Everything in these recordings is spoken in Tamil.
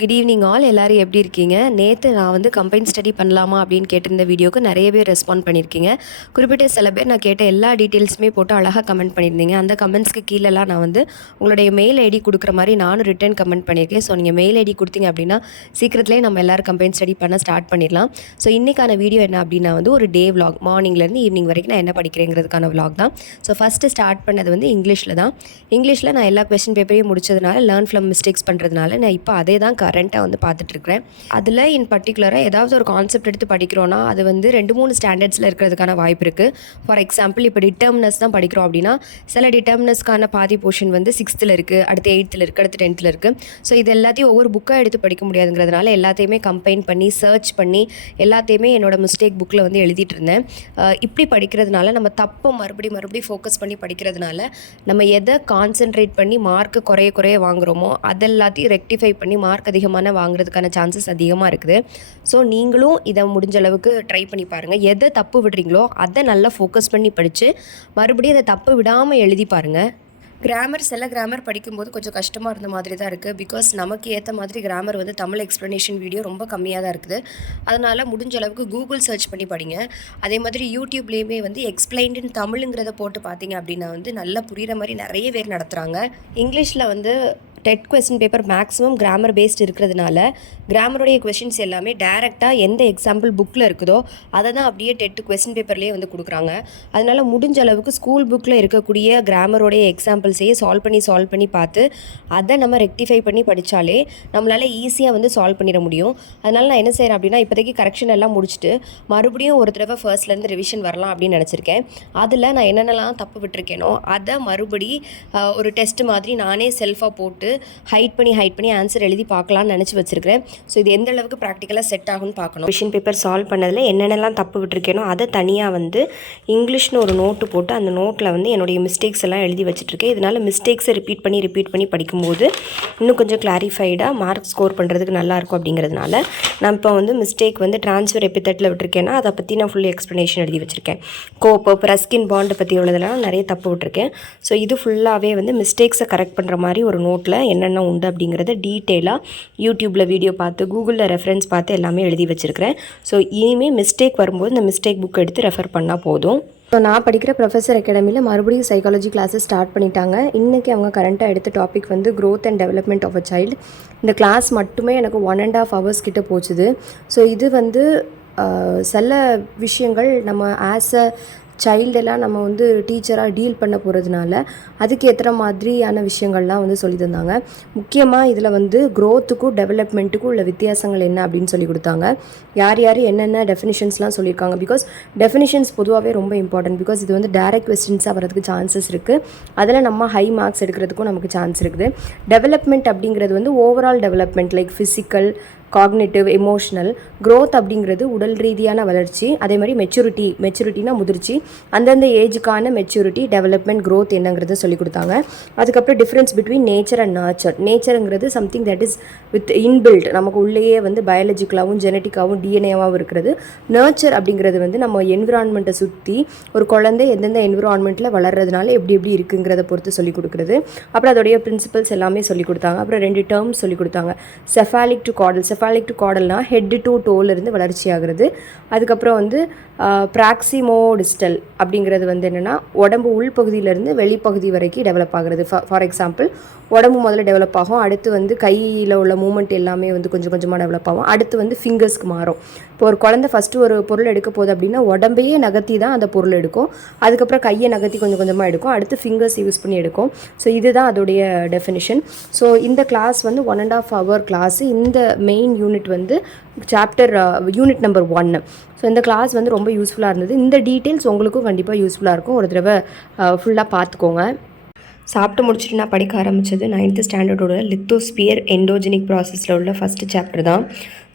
Good evening all. எல்லாரும் எப்படி இருக்கீங்க? நேற்று நான் வந்து கம்பைன் ஸ்டடி பண்ணலாமா அப்படின்னு கேட்டிருந்த வீடியோக்கு நிறைய பேர் ரெஸ்பாண்ட் பண்ணியிருக்கீங்க. குறிப்பிட்ட சில பேர் நான் கேட்ட எல்லா டீட்டெயில்ஸுமே போட்டு அழகாக கமெண்ட் பண்ணியிருந்தீங்க. அந்த கமெண்ட்ஸ்க்கு கீழெல்லாம் நான் வந்து உங்களுடைய மெயில் ஐடி கொடுக்குற மாதிரி நானும் ரிட்டன் கமெண்ட் பண்ணியிருக்கேன். ஸோ நீங்கள் மெயில் ஐடி கொடுத்தீங்க அப்படின்னா சீக்கிரத்துலேயே நம்ம எல்லோரும் கம்பைன் ஸ்டடி பண்ண ஸ்டார்ட் பண்ணிடலாம். ஸோ இன்றைக்கான வீடியோ என்ன அப்படின்னா வந்து ஒரு டே விலாக், மார்னிங்லேருந்து ஈவினிங் வரைக்கும் நான் என்ன படிக்கிறேங்கிறதுக்கான விலாக் தான். ஸோ ஃபஸ்ட்டு ஸ்டார்ட் பண்ணது வந்து இங்கிலீஷில் தான். இங்கிலீஷில் நான் எல்லா கொஸ்டின் பேப்பரையும் முடிச்சதுனால லேர்ன் ஃப்ரம் மிஸ்டேக்ஸ் பண்ணுறதுனால நான் இப்போ அதே தான் கரண்ட்டாக வந்து பார்த்துட்ருக்குறேன். அதில் இன் பர்டிகுலராக ஏதாவது ஒரு கான்செப்ட் எடுத்து படிக்கிறோன்னா அது வந்து 2-3 ஸ்டாண்டர்ட்ஸில் இருக்கிறதுக்கான வாய்ப்பு இருக்குது. ஃபார் எக்ஸாம்பிள் இப்போ டிட்டர்மினஸ் தான் படிக்கிறோம் அப்படின்னா சில டிட்டர்மினஸ்க்கான பாதி போர்ஷன் வந்து 6th இருக்குது, அடுத்து 8th இருக்குது, அடுத்து 10th இருக்குது. ஸோ இது எல்லாத்தையும் ஒவ்வொரு புக்காக எடுத்து படிக்க முடியாதுங்கிறதுனால எல்லாத்தையுமே கம்பைன் பண்ணி சர்ச் பண்ணி எல்லாத்தையுமே என்னோட மிஸ்டேக் புக்கில் வந்து எழுதிட்டு இருந்தேன். இப்படி படிக்கிறதுனால நம்ம தப்பை மறுபடியும் ஃபோக்கஸ் பண்ணி படிக்கிறதுனால நம்ம எதை கான்சென்ட்ரேட் பண்ணி மார்க்கு குறைய வாங்குகிறோமோ அதெல்லாத்தையும் ரெக்டிஃபை பண்ணி மார்க் அதிகமான வாங்குறதுக்கான சான்சஸ் அதிகமாக இருக்குது. ஸோ நீங்களும் இதை முடிஞ்ச அளவுக்கு ட்ரை பண்ணி பாருங்கள். எதை தப்பு விடுறீங்களோ அதை நல்லா ஃபோக்கஸ் பண்ணி படித்து மறுபடியும் அதை தப்பு விடாமல் எழுதி பாருங்கள். சில கிராமர் படிக்கும்போது கொஞ்சம் கஷ்டமாக இருந்த மாதிரி தான் இருக்குது. பிகாஸ் நமக்கு ஏற்ற மாதிரி கிராமர் வந்து தமிழ் எக்ஸ்ப்ளனேஷன் வீடியோ ரொம்ப கம்மியாக தான் இருக்குது. அதனால் முடிஞ்ச அளவுக்கு கூகுள் சர்ச் பண்ணி படிங்க. அதே மாதிரி யூடியூப்லேயுமே வந்து எக்ஸ்பிளைன்டு இன் தமிழுங்கிறத போட்டு பார்த்தீங்க அப்படின்னா வந்து நல்லா புரிகிற மாதிரி நிறைய பேர் நடத்துகிறாங்க. இங்கிலீஷில் வந்து TET question paper maximum grammar based இருக்கிறதுனால கிராமருடைய கொஸ்டின்ஸ் எல்லாமே டேரெக்டாக எந்த எக்ஸாம்பிள் புக்கில் இருக்குதோ அதை தான் அப்படியே டெட் கொஸ்டின் பேப்பர்லேயே வந்து கொடுக்குறாங்க. அதனால் முடிஞ்ச அளவுக்கு ஸ்கூல் புக்கில் இருக்கக்கூடிய கிராமருடைய எக்ஸாம்பிள்ஸையே சால்வ் பண்ணி பார்த்து அதை நம்ம ரெக்டிஃபை பண்ணி படித்தாலே நம்மளால் ஈஸியாக வந்து சால்வ் பண்ணிட முடியும். அதனால் நான் என்ன செய்கிறேன் அப்படின்னா இப்போதைக்கு கரெக்ஷன் எல்லாம் முடிச்சுட்டு மறுபடியும் ஒரு தடவை ஃபர்ஸ்ட்லேருந்து ரிவிஷன் வரலாம் அப்படின்னு நினச்சிருக்கேன். அதில் நான் என்னென்னலாம் தப்பு விட்டுருக்கேனோ அதை மறுபடி ஒரு டெஸ்ட் மாதிரி நானே செல்ஃபாக போட்டு ஹைட் பண்ணி ஆன்சர் எழுதி பார்க்கலான்னு நினச்சி வச்சுருக்கிறேன். ஸோ இது எந்த அளவுக்கு ப்ராக்டிக்கலாக செட் ஆகும்னு பார்க்கணும். கொஷின் பேப்பர் சால்வ் பண்ணதில் என்னென்னலாம் தப்பு விட்டுருக்கேனோ அதை தனியாக வந்து இங்கிலீஷ்னு ஒரு நோட்டு போட்டு அந்த நோட்டில் வந்து என்னுடைய மிஸ்டேக்ஸ் எல்லாம் எழுதி வச்சுட்ருக்கேன். இதனால் மிஸ்டேக்ஸை ரிப்பீட் பண்ணி படிக்கும்போது இன்னும் கொஞ்சம் கிளாரிஃபைடாக மார்க் ஸ்கோர் பண்ணுறதுக்கு நல்லாயிருக்கும். அப்படிங்கிறதுனால நான் இப்போ வந்து மிஸ்டேக் வந்து ட்ரான்ஸ்ஃபர் எபித்தட்டில் விட்டுருக்கேன்னா அதை பற்றி நான் ஃபுல் எக்ஸ்ப்ளனேஷன் எழுதி வச்சுருக்கேன். கோப்பப் ரஸ்கின் பாண்டை பற்றி உள்ளதெல்லாம் நிறைய தப்பு விட்டுருக்கேன். ஸோ இது ஃபுல்லாகவே வந்து மிஸ்டேக்ஸை கரெக்ட் பண்ணுற மாதிரி ஒரு நோட்டில் என்னென்ன உண்டு அப்படிங்கிறத டீட்டெயிலாக யூடியூப்பில் வீடியோ பார்த்து கூகுளில் ரெஃபரன்ஸ் பார்த்து எல்லாமே எழுதி வச்சுருக்கிறேன். ஸோ இனிமேல் மிஸ்டேக் வரும்போது இந்த மிஸ்டேக் புக் எடுத்து ரெஃபர் பண்ணால் போதும். ஸோ நான் படிக்கிற ப்ரொஃபஸர் அகாடமியில் மறுபடியும் சைக்காலஜி கிளாஸஸ் ஸ்டார்ட் பண்ணிட்டாங்க. இன்றைக்கி அவங்க கரண்ட்டாக எடுத்த டாபிக் வந்து growth and development of a child. இந்த கிளாஸ் மட்டுமே எனக்கு 1.5 hours கிட்ட போச்சுது. ஸோ இது வந்து சில விஷயங்கள் நம்ம ஆஸ் அ சைல்டெல்லாம் நம்ம வந்து டீச்சராக டீல் பண்ண போகிறதுனால அதுக்கு ஏற்ற மாதிரியான விஷயங்கள்லாம் வந்து சொல்லி தந்தாங்க. முக்கியமாக இதில் வந்து க்ரோத்துக்கும் டெவலப்மெண்ட்டுக்கும் உள்ள வித்தியாசங்கள் என்ன அப்படின்னு சொல்லி கொடுத்தாங்க. யார் என்னென்ன டெஃபினிஷன்ஸ்லாம் சொல்லியிருக்காங்க. பிகாஸ் டெஃபினிஷன்ஸ் பொதுவாகவே ரொம்ப இம்பார்ட்டன்ட். பிகாஸ் இது வந்து டைரக்ட் கொஸ்டின்ஸாக வரதுக்கு சான்சஸ் இருக்குது. அதில் நம்ம ஹை மார்க்ஸ் எடுக்கிறதுக்கும் நமக்கு சான்ஸ் இருக்குது. டெவலப்மெண்ட் அப்படிங்கிறது வந்து overall development like physical, cognitive, emotional. Growth அப்படிங்கிறது உடல் ரீதியான வளர்ச்சி. அதே மாதிரி மெச்சூரிட்டினா முதிர்ச்சி. அந்தந்த ஏஜுக்கான மெச்சூரிட்டி, டெவலப்மெண்ட், க்ரோத் என்னங்கிறத சொல்லி கொடுத்தாங்க. அதுக்கப்புறம் difference between nature and nurture. நேச்சருங்கிறது something that is with inbuilt, நமக்கு உள்ளேயே வந்து பயாலஜிக்கலாகவும் ஜெனட்டிக்காகவும் டிஎன்ஏவாகவும் இருக்கிறது. நர்ச்சர் அப்படிங்கிறது வந்து நம்ம என்விரான்மெண்ட்டை சுற்றி ஒரு குழந்தை எந்தெந்த என்விரான்மெண்ட்டில் வளர்றதுனால எப்படி இருக்குங்கிறத பொறுத்து சொல்லிக் கொடுக்குறது. அப்புறம் அதோடைய பிரின்சிபல்ஸ் எல்லாமே சொல்லிக் கொடுத்தாங்க. அப்புறம் 2 டேர்ம்ஸ் சொல்லிக் கொடுத்தாங்க. Cephalic to caudal. Cephalic to காடல்னா ஹெட் டு டோலிருந்து வளர்ச்சி ஆகிறது. அதுக்கப்புறம் வந்து ப்ராக்சிமோடிஸ்டல் அப்படிங்கிறது வந்து என்னென்னா உடம்பு உள்பகுதியிலேருந்து வெளிப்பகுதி வரைக்கும் டெவலப் ஆகிறது. ஃபார் எக்ஸாம்பிள் உடம்பு முதல்ல டெவலப் ஆகும். அடுத்து வந்து கையில் உள்ள மூமெண்ட் எல்லாமே வந்து கொஞ்சம் கொஞ்சமாக டெவலப் ஆகும். அடுத்து வந்து ஃபிங்கர்ஸ்க்கு மாறும். இப்போ ஒரு குழந்தை ஃபஸ்ட்டு ஒரு பொருள் எடுக்க போகுது அப்படின்னா உடம்பையே நகர்த்தி தான் அந்த பொருள் எடுக்கும். அதுக்கப்புறம் கையை நகர்த்தி கொஞ்சம் கொஞ்சமாக எடுக்கும். அடுத்து ஃபிங்கர்ஸ் யூஸ் பண்ணி எடுக்கும். ஸோ இதுதான் அதோடைய டெஃபினிஷன். ஸோ இந்த கிளாஸ் வந்து 1.5 hour கிளாஸு. இந்த மெயின் யூனிட் வந்து யூனிட் நம்பர் 1. ஸோ இந்த கிளாஸ் வந்து ரொம்ப யூஸ்ஃபுல்லாக இருந்தது. இந்த டீட்டெயில்ஸ் உங்களுக்கும் கண்டிப்பாக யூஸ்ஃபுல்லாக இருக்கும். ஒரு தடவை ஃபுல்லாக பார்த்துக்கோங்க. சாப்பிட்டு முடிச்சுட்டு நான் படிக்க ஆரம்பித்தது 9th ஸ்டாண்டர்டோட லித்தோஸ்பியர் எண்டோஜெனிக் ப்ராசஸில் உள்ள ஃபஸ்ட்டு சாப்டர் தான்.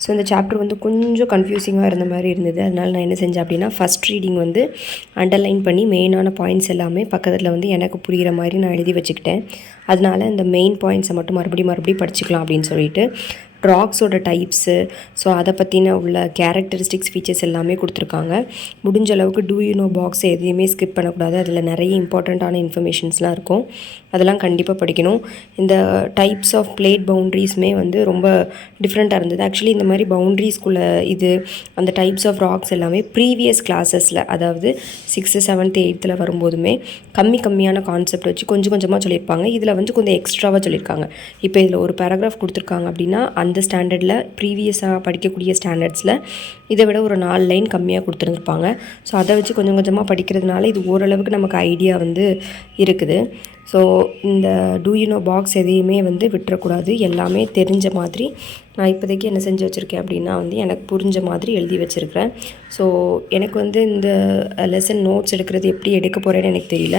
ஸோ இந்த சாப்டர் வந்து கொஞ்சம் கன்ஃபியூசிங்காக இருந்த மாதிரி இருந்தது. அதனால் நான் என்ன செஞ்சேன் அப்படின்னா ஃபஸ்ட் ரீடிங் வந்து அண்டர்லைன் பண்ணி மெயினான பாயிண்ட்ஸ் எல்லாமே பக்கத்தில் வந்து எனக்கு புரிகிற மாதிரி நான் எழுதி வச்சுக்கிட்டேன். அதனால் இந்த மெயின் பாயிண்ட்ஸை மட்டும் மறுபடியும் படிச்சுக்கலாம் அப்படின்னு சொல்லிட்டு ராக்ஸோட டைப்ஸு, ஸோ அதை பற்றின உள்ள கேரக்டரிஸ்டிக்ஸ் ஃபீச்சர்ஸ் எல்லாமே கொடுத்துருக்காங்க. முடிஞ்ச அளவுக்கு டூ யூ நோ பாக்ஸ் எதையுமே ஸ்கிப் பண்ணக்கூடாது. அதில் நிறைய இம்பார்ட்டண்ட்டான இன்ஃபர்மேஷன்ஸ்லாம் இருக்கும், அதெல்லாம் கண்டிப்பாக படிக்கணும். இந்த டைப்ஸ் ஆஃப் பிளேட் பவுண்ட்ரிஸுமே வந்து ரொம்ப டிஃப்ரெண்ட்டாக இருந்தது. ஆக்சுவலி இந்த மாதிரி பவுண்ட்ரிஸ்குள்ளே இது அந்த டைப்ஸ் ஆஃப் ராக்ஸ் எல்லாமே ப்ரீவியஸ் கிளாஸஸில், அதாவது 6th 7th 8th வரும்போதுமே கம்மியான கான்செப்ட் வச்சு கொஞ்சம் கொஞ்சமாக சொல்லியிருப்பாங்க. இதில் வந்து கொஞ்சம் எக்ஸ்ட்ராவாக சொல்லியிருக்காங்க. இப்போ இதில் ஒரு பேராகிராஃப் கொடுத்துருக்காங்க அப்படின்னா அந்த ஸ்டாண்டர்டில் ப்ரீவியஸாக படிக்கக்கூடிய ஸ்டாண்டர்ட்ஸில் இதை விட ஒரு 4 லைன் கம்மியாக கொடுத்துருந்துருப்பாங்க. ஸோ அதை வச்சு கொஞ்சம் கொஞ்சமாக படிக்கிறதுனால இது ஓரளவுக்கு நமக்கு ஐடியா வந்து இருக்குது. ஸோ இந்த டூ யூ நோ பாக்ஸ் எதையுமே வந்து விட்டுறக்கூடாது. எல்லாமே தெரிஞ்ச மாதிரி நான் இப்போதைக்கு என்ன செஞ்சு வச்சுருக்கேன் அப்படின்னா வந்து எனக்கு புரிஞ்ச மாதிரி எழுதி வச்சுருக்கிறேன். ஸோ எனக்கு வந்து இந்த லெசன் நோட்ஸ் எடுக்கிறது எப்படி எடுக்க போகிறேன்னு எனக்கு தெரியல.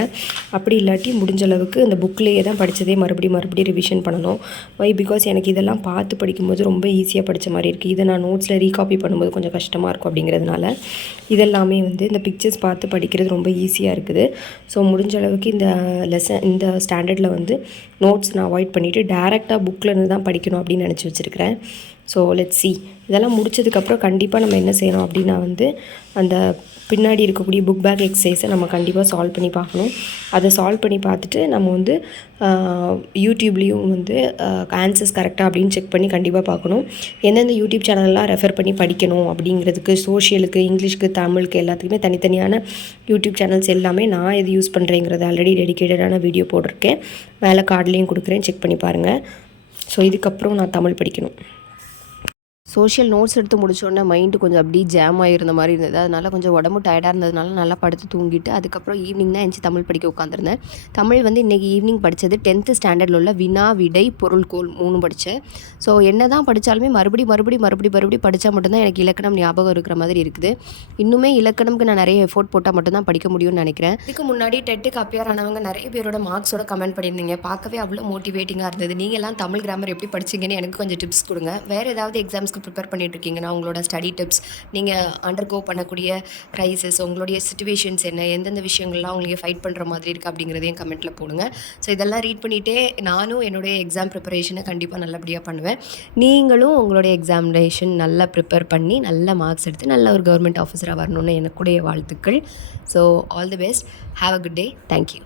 அப்படி இல்லாட்டி முடிஞ்ச அளவுக்கு இந்த புக்லேயே தான் படித்ததே மறுபடியும் ரிவிஷன் பண்ணணும். வை பிகாஸ் எனக்கு இதெல்லாம் பார்த்து படிக்கும்போது ரொம்ப ஈஸியாக படித்த மாதிரி இருக்குது. இதை நான் நோட்ஸில் ரீகாப்பி பண்ணும்போது கொஞ்சம் கஷ்டமாக இருக்கும். அப்படிங்கிறதுனால இதெல்லாமே வந்து இந்த பிக்சர்ஸ் பார்த்து படிக்கிறது ரொம்ப ஈஸியாக இருக்குது. ஸோ முடிஞ்ச அளவுக்கு இந்த ஸ்டாண்டர்டில் வந்து நோட்ஸ் நான் அவாய்ட் பண்ணிவிட்டு டேரெக்டாக புக்கில் இருந்து தான் படிக்கணும் அப்படின்னு நினச்சி வச்சுருக்கிறேன். So let's see. இதெல்லாம் முடிச்சதுக்கப்புறம் கண்டிப்பாக நம்ம என்ன செய்யணும் அப்படின்னா வந்து அந்த பின்னாடி இருக்கக்கூடிய புக் பேக் எக்ஸசைஸை நம்ம கண்டிப்பாக சால்வ் பண்ணி பார்க்கணும். அதை சால்வ் பண்ணி பார்த்துட்டு நம்ம வந்து யூடியூப்லேயும் வந்து ஆன்சர்ஸ் கரெக்டாக அப்படின்னு செக் பண்ணி கண்டிப்பாக பார்க்கணும். எந்தெந்த யூடியூப் சேனல்லாம் ரெஃபர் பண்ணி படிக்கணும் அப்படிங்கிறதுக்கு, சோஷியலுக்கு, இங்கிலீஷ்க்கு, தமிழுக்கு எல்லாத்துக்குமே தனித்தனியான யூடியூப் சேனல்ஸ் எல்லாமே நான் எது யூஸ் பண்ணுறேங்கிறது ஆல்ரெடி டெடிக்கேட்டடான வீடியோ போட்டிருக்கேன். மேலே கார்ட்லேயும் கொடுக்குறேன், செக் பண்ணி பாருங்கள். ஸோ இதுக்கப்புறம் நான் தமிழ் படிக்கணும். சோஷியல் நோட்ஸ் எடுத்து முடிச்சோடனே மைண்டு கொஞ்சம் அப்படியே ஜாம் ஆகிருந்த மாதிரி இருந்தது. அதனால் கொஞ்சம் உடம்பு டயர்டாக இருந்ததுனால நல்லா படுத்து தூங்கிட்டு அதுக்கப்புறம் ஈவினிங் தான் எந்திச்சு தமிழ் படிக்க உட்காந்துருந்தேன். தமிழ் வந்து இன்றைக்கி ஈவினிங் படித்தது 10th ஸ்டாண்டர்டில் உள்ள வினா விடை பொருள்கோள் 3 படித்தேன். ஸோ என்ன தான் படித்தாலுமே மறுபடி படித்தா மட்டும்தான் எனக்கு இலக்கணம் ஞாபகம் இருக்கிற மாதிரி இருக்குது. இன்னுமே இலக்கணம்க்கு நான் நிறைய எஃபோர்ட் போட்டால் மட்டும்தான் படிக்க முடியும்னு நினைக்கிறேன். இதுக்கு முன்னாடி டெட்டுக்கு அப்பியர் ஆனவங்க நிறைய பேரோட மார்க்ஸோட கமெண்ட் பண்ணியிருந்தீங்க. பார்க்கவே அவ்வளோ மோட்டிவேட்டிங்காக இருந்தது. நீங்கள்லாம் தமிழ் கிராமர் எப்படி படிச்சிங்கன்னு எனக்கு கொஞ்சம் டிப்ஸ் கொடுங்க. வேறு ஏதாவது எக்ஸாம்ஸ்க்கு ப்ரிப்பேர் பண்ணிட்டு இருக்கீங்கன்னா உங்களோட ஸ்டடி டிப்ஸ், நீங்கள் அண்டர்கோ பண்ணக்கூடிய க்ரைசிஸ், உங்களுடைய சிச்சுவேஷன்ஸ் என்ன, எந்தெந்த விஷயங்கள்லாம் உங்களுக்கு ஃபைட் பண்ணுற மாதிரி இருக்குது அப்படிங்கிறதையும் கமெண்ட்டில் போடுங்க. ஸோ இதெல்லாம் ரீட் பண்ணிகிட்டே நானும் என்னுடைய எக்ஸாம் ப்ரிப்பரேஷனை கண்டிப்பாக நல்லபடியாக பண்ணுவேன். நீங்களும் உங்களுடைய எக்ஸாமினேஷன் நல்லா ப்ரிப்பேர் பண்ணி நல்ல மார்க்ஸ் எடுத்து நல்ல ஒரு கவர்மெண்ட் ஆஃபீஸராக வரணும்னு எனக்குடைய வாழ்த்துக்கள். So all the best. Have a good day. Thank you.